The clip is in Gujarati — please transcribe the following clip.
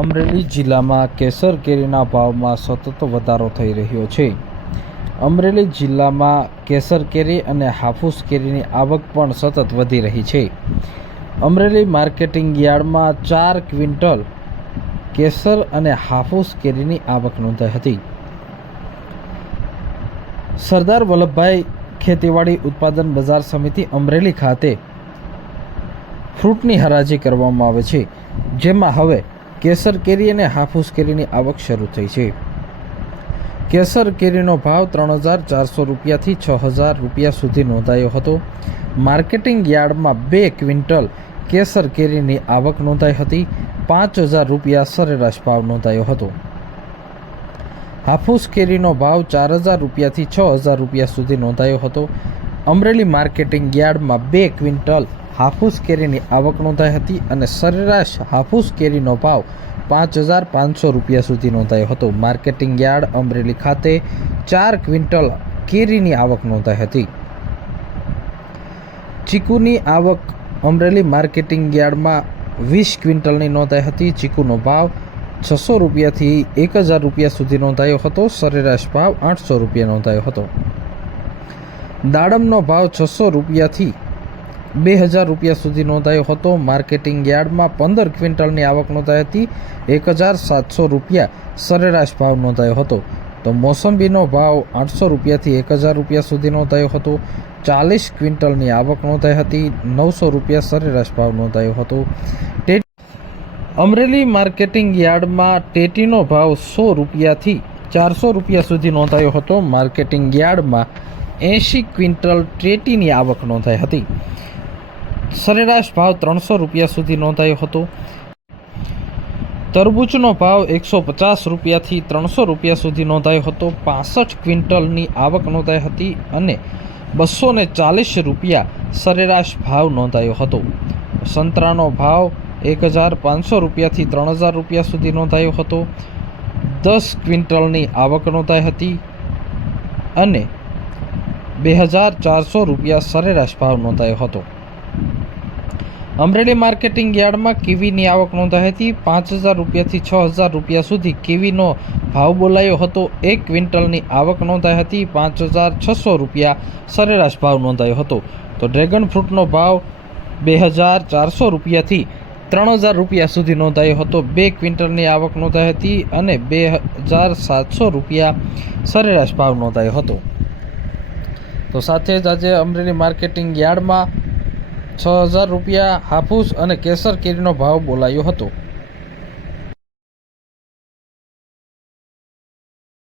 અમરેલી જિલ્લામાં કેસર કેરીના ભાવમાં સતત વધારો થઈ રહ્યો છે। અમરેલી જિલ્લામાં કેસર કેરી અને હાફૂસ કેરીની આવક પણ સતત વધી રહી છે। અમરેલી માર્કેટિંગ યાર્ડમાં 4 ક્વિન્ટલ કેસર અને હાફૂસ કેરીની આવક નોંધાઈ હતી। સરદાર વલ્લભભાઈ ખેતીવાડી ઉત્પાદન બજાર સમિતિ અમરેલી ખાતે ફ્રૂટની હરાજી કરવામાં આવે છે, જેમાં હવે કેસર કેરી અને હાફૂસ કેરીની આવક શરૂ થઈ છે। કેસર કેરીનો ભાવ 3400 રૂપિયાથી 6000 રૂપિયા સુધી નોંધાયો હતો। માર્કેટિંગ યાર્ડમાં 2 ક્વિન્ટલ કેસર કેરીની આવક નોંધાઈ હતી। 5000 રૂપિયા સરેરાશ ભાવ નોંધાયો હતો। હાફૂસ કેરીનો ભાવ 4000 રૂપિયાથી 6000 રૂપિયા સુધી નોંધાયો હતો। અમરેલી માર્કેટિંગ યાર્ડમાં 2 ક્વિન્ટલ હાફૂસ કેરીની આવક નોંધાઈ હતી અને સરેરાશ હાફૂસ કેરીનો ભાવ 5500 રૂપિયા સુધી નોંધાયો હતો। માર્કેટિંગ યાર્ડ અમરેલી ખાતે 4 ક્વિન્ટલ કેરીની આવક નોંધાઈ હતી। ચીકુની આવક અમરેલી માર્કેટિંગ યાર્ડમાં 20 ક્વિન્ટલની નોંધાઈ હતી। ચીકુનો ભાવ 600 રૂપિયાથી 1000 રૂપિયા સુધી નોંધાયો હતો। સરેરાશ ભાવ 800 રૂપિયા નોંધાયો હતો। દાડમનો ભાવ 600 રૂપિયાથી 2000 રૂપિયા સુધી નોંધાયો હતો। માર્કેટિંગ યાર્ડમાં 15 ક્વિન્ટલની આવક નોંધાઈ હતી। 1700 રૂપિયા સરેરાશ ભાવ નોંધાયો હતો। તો મોસંબીનો ભાવ 800 રૂપિયાથી 1000 રૂપિયા સુધી નોંધાયો હતો। 40 ક્વિન્ટલની આવક નોંધાઈ હતી। 900 રૂપિયા સરેરાશ ભાવ નોંધાયો હતો। અમરેલી માર્કેટિંગ યાર્ડમાં ટેટીનો ભાવ 100 રૂપિયાથી 400 રૂપિયા સુધી નોંધાયો હતો। માર્કેટિંગ યાર્ડમાં 80 ક્વિન્ટલ ટેટીની આવક નોંધાઈ હતી। સરેરાશ ભાવ 300 રૂપિયા સુધી નોંધાયો હતો। તરબૂચનો ભાવ 150 રૂપિયાથી 300 રૂપિયા સુધી નોંધાયો હતો। 65 ક્વિન્ટલની આવક નોંધાઈ હતી અને 240 રૂપિયા સરેરાશ ભાવ નોંધાયો હતો। સંતરાનો ભાવ 1500 રૂપિયાથી 3000 રૂપિયા સુધી નોંધાયો હતો। 10 ક્વિન્ટલની આવક નોંધાઈ હતી અને 2400 રૂપિયા સરેરાશ ભાવ નોંધાયો હતો। અમરેલી માર્કેટિંગ યાર્ડમાં કીવીની આવક નોંધાઈ હતી। 5000 રૂપિયાથી 6000 રૂપિયા સુધી કીવીનો ભાવ બોલાયો હતો। 1 ક્વિન્ટલની આવક નોંધાઈ હતી। 5600 રૂપિયા સરેરાશ ભાવ નોંધાયો હતો। તો ડ્રેગન ફ્રૂટનો ભાવ 2400 રૂપિયાથી 3000 રૂપિયા સુધી નોંધાયો હતો। 2 ક્વિન્ટલની આવક નોંધાઈ હતી અને 2700 રૂપિયા સરેરાશ ભાવ નોંધાયો હતો। તો સાથે જ આજે અમરેલી માર્કેટિંગ યાર્ડમાં 6000 રૂપિયા હાફૂસ અને કેસર કેરીનો ભાવ બોલાયો હતો।